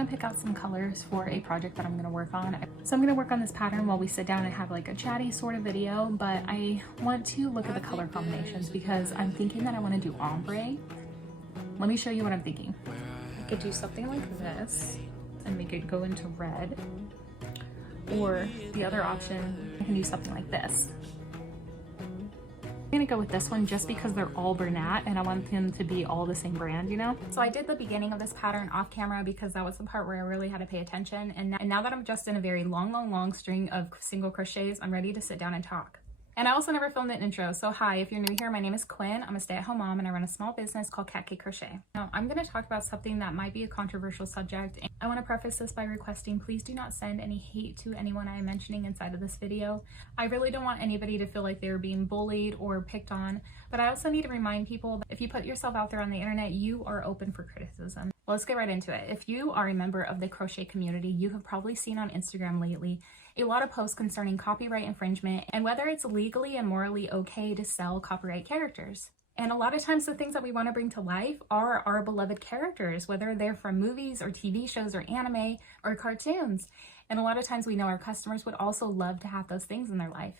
want to pick out some colors for a project that I'm going to work on. So I'm going to work on this pattern while we sit down and have like a chatty sort of video, but I want to look at the color combinations because I'm thinking that I want to do ombre. Let me show you what I'm thinking. I could do something like this and make it go into red, or the other option, I can do something like this. I'm gonna go with this one just because they're all brunette and I want them to be all the same brand, you know? So I did the beginning of this pattern off camera because that was the part where I really had to pay attention. And now that I'm just in a very long string of single crochets, I'm ready to sit down and talk. And I also never filmed an intro. So hi, if you're new here, my name is Quinn. I'm a stay-at-home mom and I run a small business called Cat Cake Crochet. Now I'm going to talk about something that might be a controversial subject. And I want to preface this by requesting, please do not send any hate to anyone I am mentioning inside of this video. I really don't want anybody to feel like they're being bullied or picked on, but I also need to remind people that if you put yourself out there on the internet, you are open for criticism. Well, let's get right into it. If you are a member of the crochet community, you have probably seen on Instagram lately a lot of posts concerning copyright infringement and whether it's legally and morally okay to sell copyright characters. And a lot of times the things that we want to bring to life are our beloved characters, whether they're from movies or TV shows or anime or cartoons. And a lot of times we know our customers would also love to have those things in their life.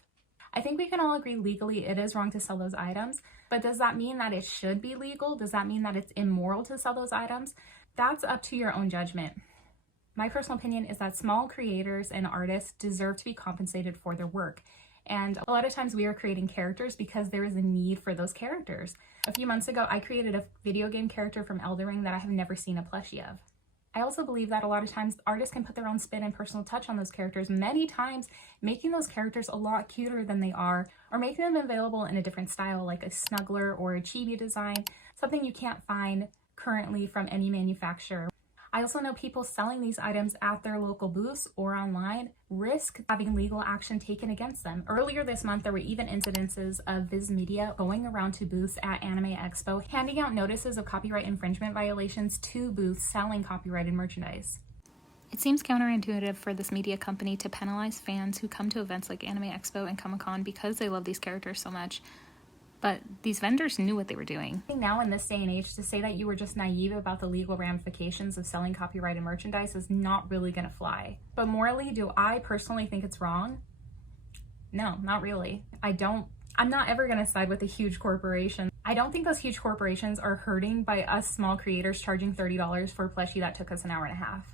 I think we can all agree legally it is wrong to sell those items, but does that mean that it should be legal? Does that mean that it's immoral to sell those items? That's up to your own judgment. My personal opinion is that small creators and artists deserve to be compensated for their work. And a lot of times we are creating characters because there is a need for those characters. A few months ago, I created a video game character from Elden Ring that I have never seen a plushie of. I also believe that a lot of times artists can put their own spin and personal touch on those characters, many times making those characters a lot cuter than they are, or making them available in a different style like a snuggler or a chibi design, something you can't find currently from any manufacturer. I also know people selling these items at their local booths or online risk having legal action taken against them. Earlier this month, there were even incidences of Viz Media going around to booths at Anime Expo, handing out notices of copyright infringement violations to booths selling copyrighted merchandise. It seems counterintuitive for this media company to penalize fans who come to events like Anime Expo and Comic-Con because they love these characters so much. But these vendors knew what they were doing. Now in this day and age, to say that you were just naive about the legal ramifications of selling copyrighted merchandise is not really gonna fly. But morally, do I personally think it's wrong? No, not really. I'm not ever gonna side with a huge corporation. I don't think those huge corporations are hurting by us small creators charging $30 for a plushie that took us an hour and a half.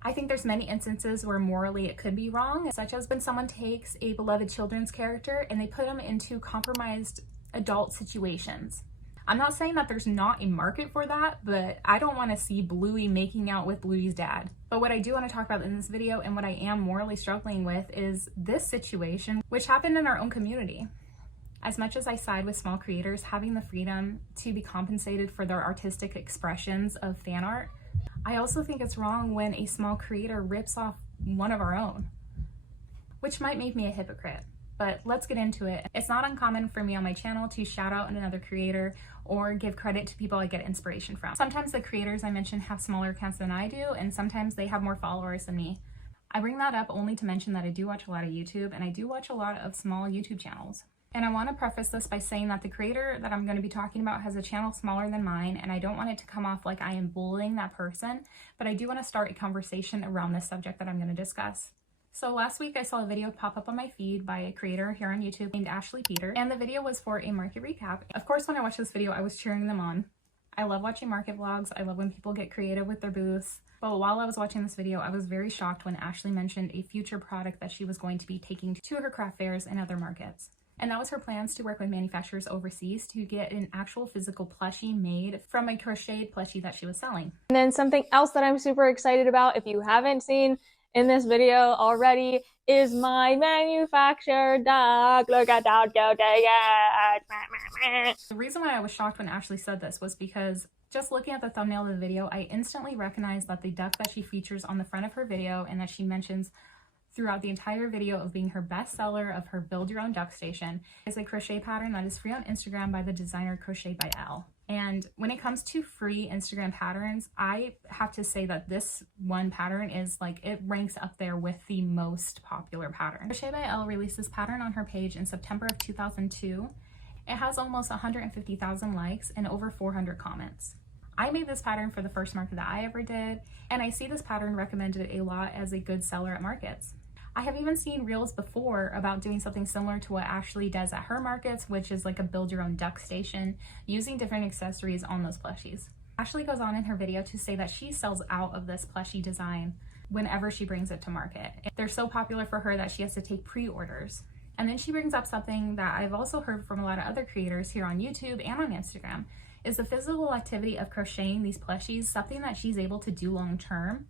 I think there's many instances where morally it could be wrong, such as when someone takes a beloved children's character and they put them into compromised adult situations. I'm not saying that there's not a market for that, but I don't want to see Bluey making out with Bluey's dad. But what I do want to talk about in this video and what I am morally struggling with is this situation, which happened in our own community. As much as I side with small creators having the freedom to be compensated for their artistic expressions of fan art, I also think it's wrong when a small creator rips off one of our own, which might make me a hypocrite. But let's get into it. It's not uncommon for me on my channel to shout out another creator or give credit to people I get inspiration from. Sometimes the creators I mention have smaller accounts than I do, and sometimes they have more followers than me. I bring that up only to mention that I do watch a lot of YouTube, and I do watch a lot of small YouTube channels. And I want to preface this by saying that the creator that I'm going to be talking about has a channel smaller than mine, and I don't want it to come off like I am bullying that person, but I do want to start a conversation around this subject that I'm going to discuss. So last week I saw a video pop up on my feed by a creator here on YouTube named Ashley Peter, and the video was for a market recap. Of course, when I watched this video, I was cheering them on. I love watching market vlogs. I love when people get creative with their booths. But while I was watching this video, I was very shocked when Ashley mentioned a future product that she was going to be taking to her craft fairs and other markets. And that was her plans to work with manufacturers overseas to get an actual physical plushie made from a crocheted plushie that she was selling. And then something else that I'm super excited about, if you haven't seen in this video already, is my manufactured dog. Look at that, go take it. The reason why I was shocked when Ashley said this was because just looking at the thumbnail of the video, I instantly recognized that the duck that she features on the front of her video and that she mentions throughout the entire video of being her best seller of her build your own duck station is a crochet pattern that is free on Instagram by the designer Crochet by Elle. And when it comes to free Instagram patterns, I have to say that this one pattern is like, it ranks up there with the most popular pattern. Crochet by Elle released this pattern on her page in September of 2002. It has almost 150,000 likes and over 400 comments. I made this pattern for the first market that I ever did, and I see this pattern recommended a lot as a good seller at markets. I have even seen reels before about doing something similar to what Ashley does at her markets, which is like a build your own duck station using different accessories on those plushies. Ashley goes on in her video to say that she sells out of this plushie design whenever she brings it to market. They're so popular for her that she has to take pre-orders. And then she brings up something that I've also heard from a lot of other creators here on YouTube and on Instagram, is the physical activity of crocheting these plushies something that she's able to do long term?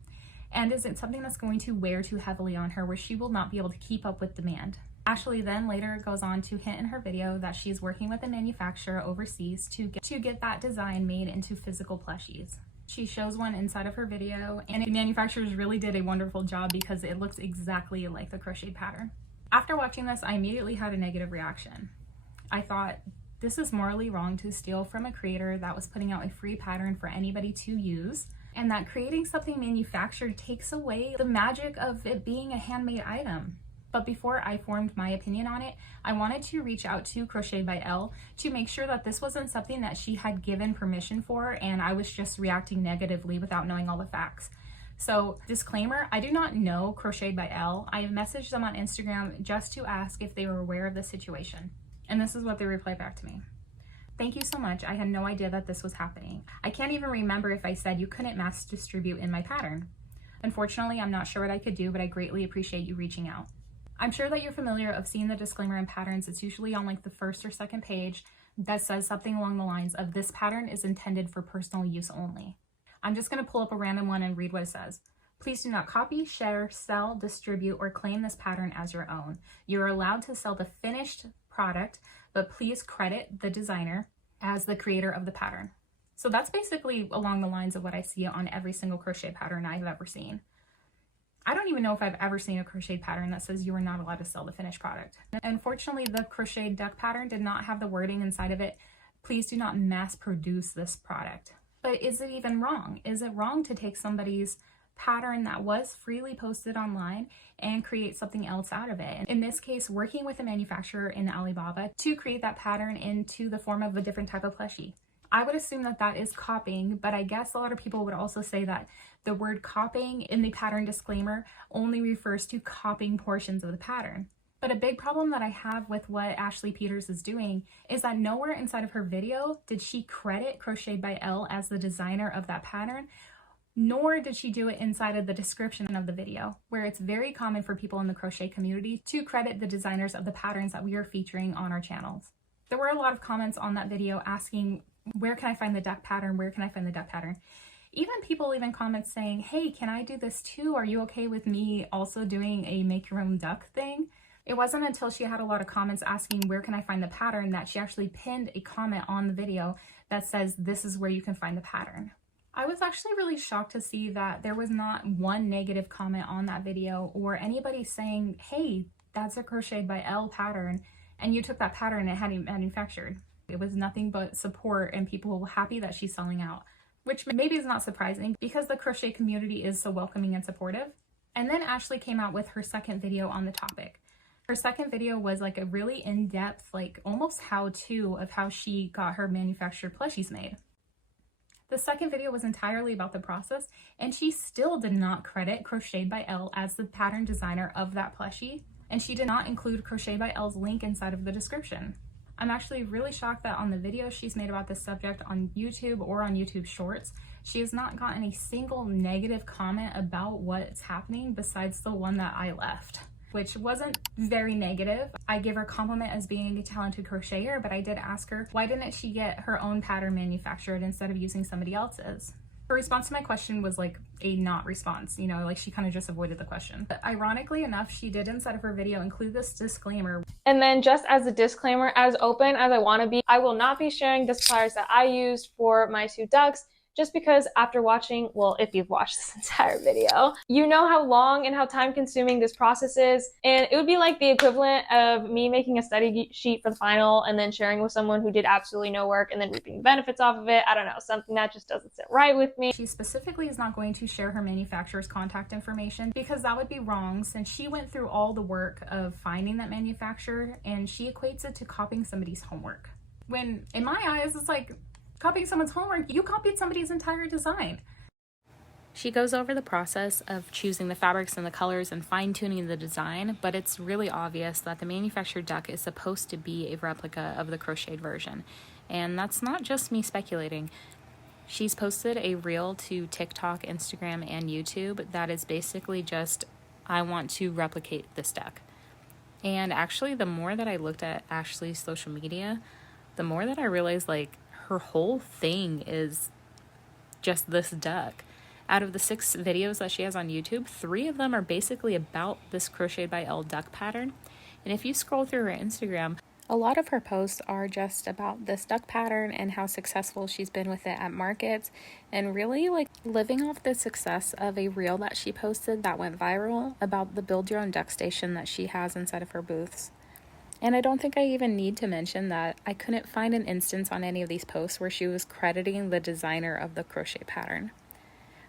And is it something that's going to wear too heavily on her where she will not be able to keep up with demand? Ashley then later goes on to hint in her video that she's working with a manufacturer overseas to get that design made into physical plushies. She shows one inside of her video, and the manufacturers really did a wonderful job because it looks exactly like the crocheted pattern. After watching this, I immediately had a negative reaction. I thought, this is morally wrong to steal from a creator that was putting out a free pattern for anybody to use, and that creating something manufactured takes away the magic of it being a handmade item. But before I formed my opinion on it, I wanted to reach out to Crochet by Elle to make sure that this wasn't something that she had given permission for and I was just reacting negatively without knowing all the facts. So disclaimer, I do not know Crochet by Elle. I messaged them on Instagram just to ask if they were aware of the situation. And this is what they replied back to me. Thank you so much. I had no idea that this was happening. I can't even remember if I said you couldn't mass distribute in my pattern. Unfortunately, I'm not sure what I could do, but I greatly appreciate you reaching out. I'm sure that you're familiar of seeing the disclaimer in patterns. It's usually on like the first or second page that says something along the lines of this pattern is intended for personal use only. I'm just going to pull up a random one and read what it says. Please do not copy, share, sell, distribute, or claim this pattern as your own. You are allowed to sell the finished product, but please credit the designer as the creator of the pattern. So that's basically along the lines of what I see on every single crochet pattern I've ever seen. I don't even know if I've ever seen a crochet pattern that says you are not allowed to sell the finished product. Unfortunately, the crochet duck pattern did not have the wording inside of it, please do not mass produce this product. But is it even wrong? Is it wrong to take somebody's pattern that was freely posted online and create something else out of it? In this case, working with a manufacturer in Alibaba to create that pattern into the form of a different type of plushie. I would assume that that is copying, but I guess a lot of people would also say that the word copying in the pattern disclaimer only refers to copying portions of the pattern. But a big problem that I have with what Ashley Peters is doing is that nowhere inside of her video did she credit Crochet by Elle as the designer of that pattern, nor did she do it inside of the description of the video, where it's very common for people in the crochet community to credit the designers of the patterns that we are featuring on our channels. There were a lot of comments on that video asking, where can I find the duck pattern? Where can I find the duck pattern? Even people even comment saying, hey, can I do this too? Are you okay with me also doing a make your own duck thing? It wasn't until she had a lot of comments asking where can I find the pattern that she actually pinned a comment on the video that says this is where you can find the pattern. I was actually really shocked to see that there was not one negative comment on that video or anybody saying, hey, that's a Crochet by Elle pattern and you took that pattern and had it manufactured. It was nothing but support and people were happy that she's selling out, which maybe is not surprising because the crochet community is so welcoming and supportive. And then Ashley came out with her second video on the topic. Her second video was like a really in-depth, like almost how-to of how she got her manufactured plushies made. The second video was entirely about the process, and she still did not credit Crochet by Elle as the pattern designer of that plushie, and she did not include Crochet by Elle's link inside of the description. I'm actually really shocked that on the videos she's made about this subject on YouTube or on YouTube Shorts, she has not gotten a single negative comment about what's happening besides the one that I left, which wasn't very negative. I give her a compliment as being a talented crocheter, but I did ask her, why didn't she get her own pattern manufactured instead of using somebody else's? Her response to my question was like a not response, you know, like she kind of just avoided the question. But ironically enough, she did inside of her video include this disclaimer. And then just as a disclaimer, as open as I want to be, I will not be sharing the suppliers that I used for my two ducks, just because after watching, well, if you've watched this entire video, you know how long and how time consuming this process is. And it would be like the equivalent of me making a study sheet for the final and then sharing with someone who did absolutely no work and then reaping the benefits off of it. I don't know, something that just doesn't sit right with me. She specifically is not going to share her manufacturer's contact information because that would be wrong since she went through all the work of finding that manufacturer and she equates it to copying somebody's homework. When in my eyes, it's like, copying someone's homework, you copied somebody's entire design. She goes over the process of choosing the fabrics and the colors and fine-tuning the design, but it's really obvious that the manufactured duck is supposed to be a replica of the crocheted version. And that's not just me speculating. She's posted a reel to TikTok, Instagram, and YouTube that is basically just, I want to replicate this duck. And actually, the more that I looked at Ashley's social media, the more that I realized, like, her whole thing is just this duck. Out of the 6 videos that she has on YouTube, 3 of them are basically about this Crochet by Elle duck pattern. And if you scroll through her Instagram, a lot of her posts are just about this duck pattern and how successful she's been with it at markets, and really like living off the success of a reel that she posted that went viral about the build your own duck station that she has inside of her booths. And I don't think I even need to mention that I couldn't find an instance on any of these posts where she was crediting the designer of the crochet pattern.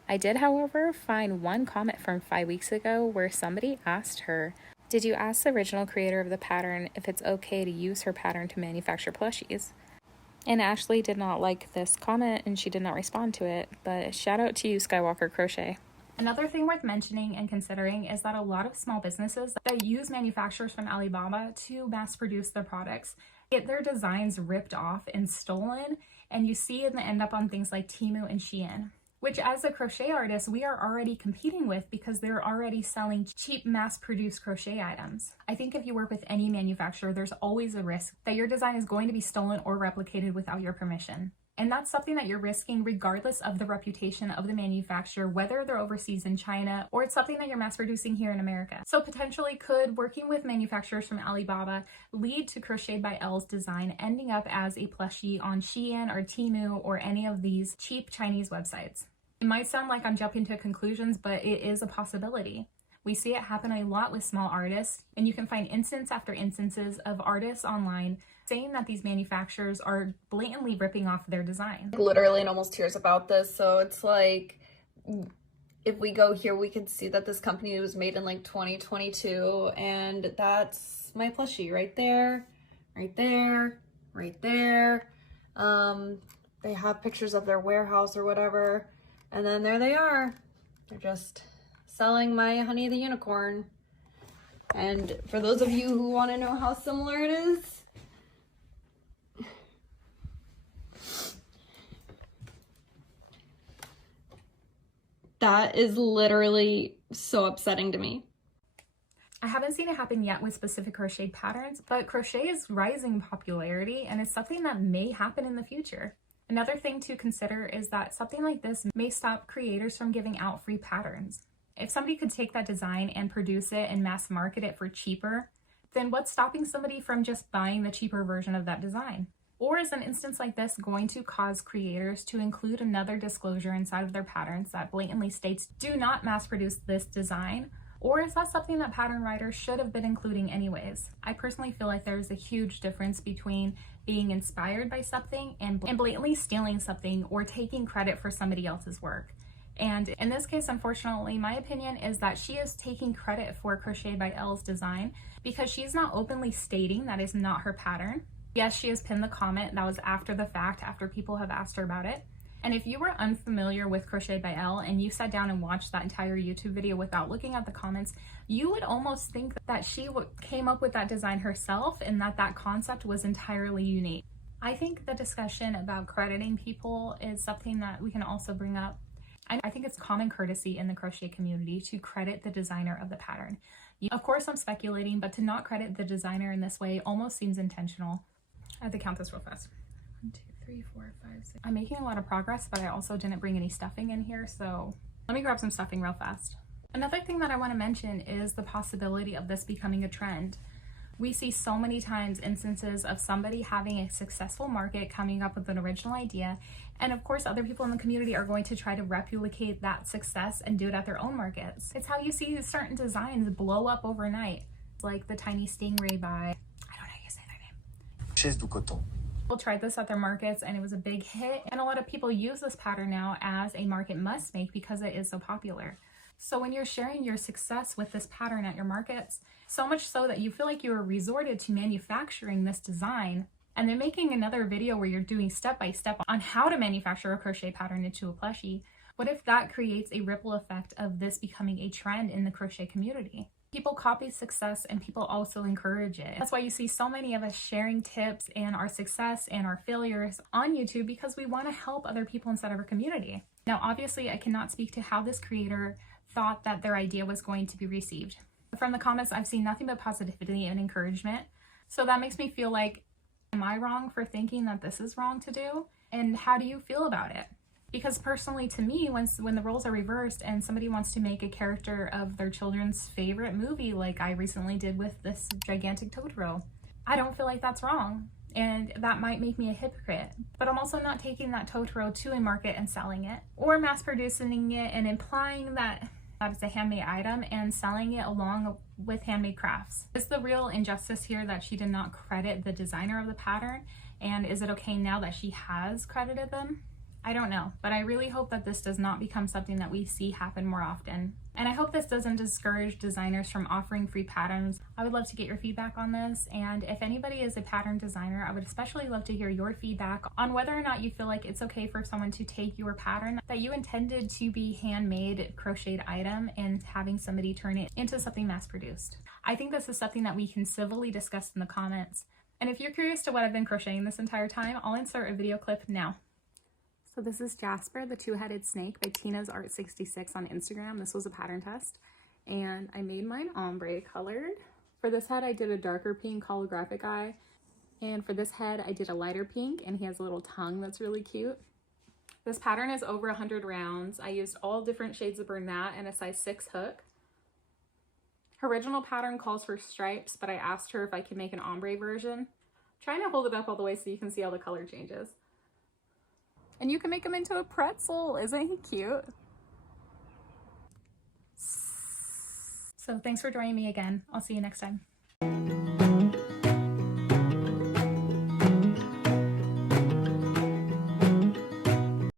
I did, however, find one comment from 5 weeks ago where somebody asked her, "Did you ask the original creator of the pattern if it's okay to use her pattern to manufacture plushies?" And Ashley did not like this comment and she did not respond to it, but shout out to you, Skywalker Crochet. Another thing worth mentioning and considering is that a lot of small businesses that use manufacturers from Alibaba to mass produce their products get their designs ripped off and stolen, and you see them end up on things like Temu and Shein, which as a crochet artist, we are already competing with because they're already selling cheap mass-produced crochet items. I think if you work with any manufacturer, there's always a risk that your design is going to be stolen or replicated without your permission. And that's something that you're risking regardless of the reputation of the manufacturer, whether they're overseas in China or it's something that you're mass producing here in America. So potentially could working with manufacturers from Alibaba lead to Crochet by Elle's design ending up as a plushie on Shein or Temu or any of these cheap Chinese websites. It might sound like I'm jumping to conclusions, but it is a possibility. We see it happen a lot with small artists, and you can find instance after instances of artists online saying that these manufacturers are blatantly ripping off their design. Literally in almost tears about this. So it's like, if we go here, we can see that this company was made in like 2022, and that's my plushie right there, right there, right there. They have pictures of their warehouse or whatever. And then there they are. They're just selling my Honey the Unicorn. And for those of you who want to know how similar it is, that is literally so upsetting to me. I haven't seen it happen yet with specific crochet patterns, but crochet is rising in popularity and it's something that may happen in the future. Another thing to consider is that something like this may stop creators from giving out free patterns. If somebody could take that design and produce it and mass market it for cheaper, then what's stopping somebody from just buying the cheaper version of that design? Or is an instance like this going to cause creators to include another disclosure inside of their patterns that blatantly states, "Do not mass produce this design"? Or is that something that pattern writers should have been including anyways? I personally feel like there's a huge difference between being inspired by something and blatantly stealing something or taking credit for somebody else's work. And in this case, unfortunately, my opinion is that she is taking credit for Crochet by Elle's design because she's not openly stating that is not her pattern. Yes, she has pinned the comment that was after the fact, after people have asked her about it. And if you were unfamiliar with Crochet by Elle and you sat down and watched that entire YouTube video without looking at the comments, you would almost think that she came up with that design herself and that that concept was entirely unique. I think the discussion about crediting people is something that we can also bring up. I think it's common courtesy in the crochet community to credit the designer of the pattern. Of course, I'm speculating, but to not credit the designer in this way almost seems intentional. I have to count this real fast. 1, 2, 3, 4, 5, 6. I'm making a lot of progress, but I also didn't bring any stuffing in here, so let me grab some stuffing real fast. Another thing that I want to mention is the possibility of this becoming a trend. We see so many times instances of somebody having a successful market coming up with an original idea, and of course other people in the community are going to try to replicate that success and do it at their own markets. It's how you see certain designs blow up overnight, like the tiny stingray by, I don't know how you say their name. Chezdouxcoton. People tried this at their markets and it was a big hit, and a lot of people use this pattern now as a market must make because it is so popular. So when you're sharing your success with this pattern at your markets, so much so that you feel like you were resorted to manufacturing this design, and then making another video where you're doing step by step on how to manufacture a crochet pattern into a plushie. What if that creates a ripple effect of this becoming a trend in the crochet community? People copy success and people also encourage it. That's why you see so many of us sharing tips and our success and our failures on YouTube, because we want to help other people inside of our community. Now, obviously, I cannot speak to how this creator thought that their idea was going to be received. From the comments, I've seen nothing but positivity and encouragement. So that makes me feel like, am I wrong for thinking that this is wrong to do? And how do you feel about it? Because personally, to me, when the roles are reversed and somebody wants to make a character of their children's favorite movie, like I recently did with this gigantic Totoro, I don't feel like that's wrong. And that might make me a hypocrite. But I'm also not taking that Totoro to a market and selling it, or mass producing it and implying that it's a handmade item and selling it along with handmade crafts. Is the real injustice here that she did not credit the designer of the pattern? And is it okay now that she has credited them? I don't know, but I really hope that this does not become something that we see happen more often. And I hope this doesn't discourage designers from offering free patterns. I would love to get your feedback on this, and if anybody is a pattern designer, I would especially love to hear your feedback on whether or not you feel like it's okay for someone to take your pattern that you intended to be handmade crocheted item and having somebody turn it into something mass produced. I think this is something that we can civilly discuss in the comments. And if you're curious to what I've been crocheting this entire time, I'll insert a video clip now. So this is Jasper, the two-headed snake by Tina's Art 66 on Instagram. This was a pattern test, and I made mine ombre colored. For this head, I did a darker pink holographic eye, and for this head, I did a lighter pink, and he has a little tongue that's really cute. This pattern is over 100 rounds. I used all different shades of Bernat and a size 6 hook. Her original pattern calls for stripes, but I asked her if I could make an ombre version. I'm trying to hold it up all the way so you can see all the color changes. And you can make him into a pretzel. Isn't he cute? So thanks for joining me again. I'll see you next time.